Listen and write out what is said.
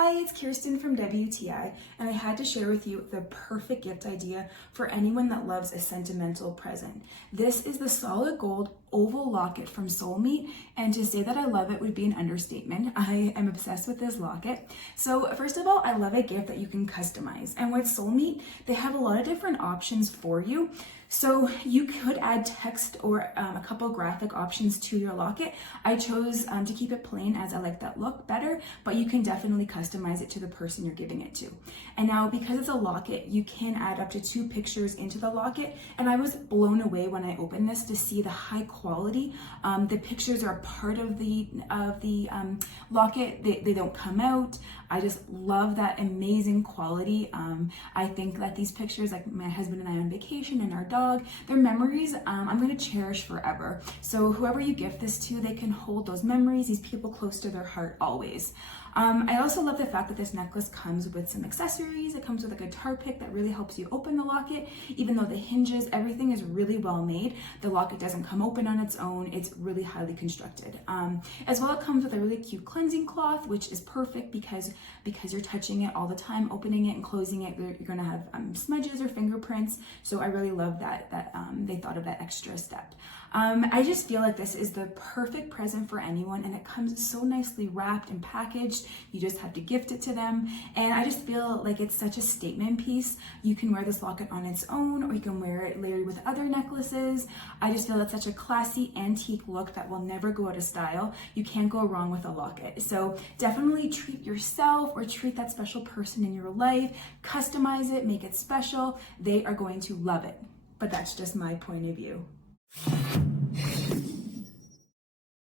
Hi, it's Kirsten from WTI, and I had to share with you the perfect gift idea for anyone that loves a sentimental present. This is the solid gold oval locket from SOULMEET, and to say that I love it would be an understatement. I am obsessed with this locket. So first of all, I love a gift that you can customize, and with SOULMEET, they have a lot of different options for you. So you could add text or a couple graphic options to your locket. I chose to keep it plain as I like that look better, but you can definitely customize it to the person you're giving it to. And now because it's a locket, you can add up to 2 pictures into the locket, and I was blown away when I opened this to see the high quality. The pictures are part of the locket. They don't come out. I just love that amazing quality. I think that these pictures, like my husband and I on vacation and our dog, they're memories I'm going to cherish forever. So whoever you gift this to, they can hold those memories, these people close to their heart always. I also love the fact that this necklace comes with some accessories. It comes with a guitar pick that really helps you open the locket. Even though the hinges, everything is really well made, the locket doesn't come open on its own. It's really highly constructed. As well, it comes with a really cute cleansing cloth, which is perfect because you're touching it all the time, opening it and closing it. You're going to have smudges or fingerprints. So I really love that they thought of that extra step. I just feel like this is the perfect present for anyone, and it comes so nicely wrapped and packaged. You just have to gift it to them, and I just feel like it's such a statement piece. You can wear this locket on its own, or you can wear it layered with other necklaces. I just feel it's such a classy antique look that will never go out of style. You can't go wrong with a locket. So definitely treat yourself or treat that special person in your life, customize it, make it special. They are going to love it. But that's just my point of view.